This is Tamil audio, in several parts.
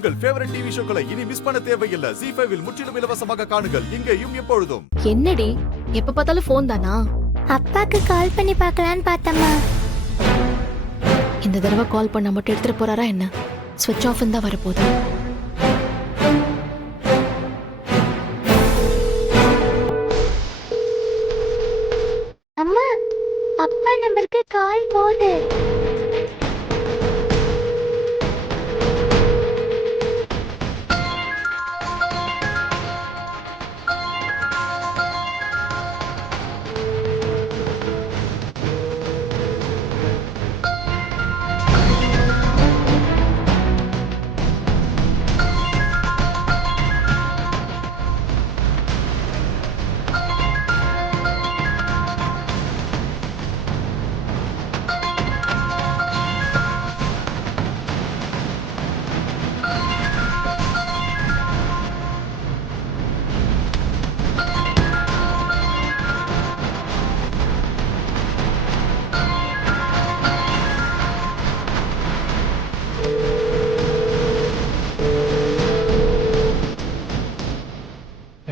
உங்கள் ஃபேவரட் டிவி ஷோக்களை இனி மிஸ் பண்ண தேவையில்லை. ZEE5 இல் முற்றிலும் இலவசமாக காணுங்கள், இங்கேயும் எப்பொழுதும். என்னடி எப்ப பார்த்தாலும் போன் தானா? அப்பாக்கு கால் பண்ணி பார்க்கலான்னு பார்த்தம்மா. இந்த தடவை கால் பண்ண மட்டும் எடுத்துட்டு போறாரா என்ன? ஸ்விட்ச் ஆஃப் தான் வரப்போகுது. அம்மா, அப்பா நம்பருக்கு கால் போகுது.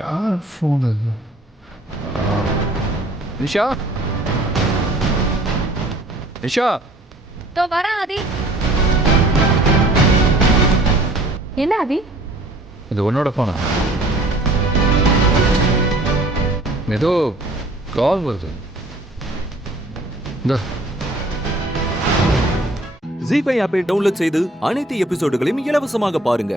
யார் ஃபோன் இது? நிஷா, நிஷா, தோ வரேன் ஆதி. என்ன ஆதி? இது உன்னோட ஃபோனா? ஏதோ கால் வருது. இந்த ZEE5 ஆப்பை டவுன்லோட் செய்து அனைத்து எபிசோடுகளையும் இலவசமாக பாருங்க.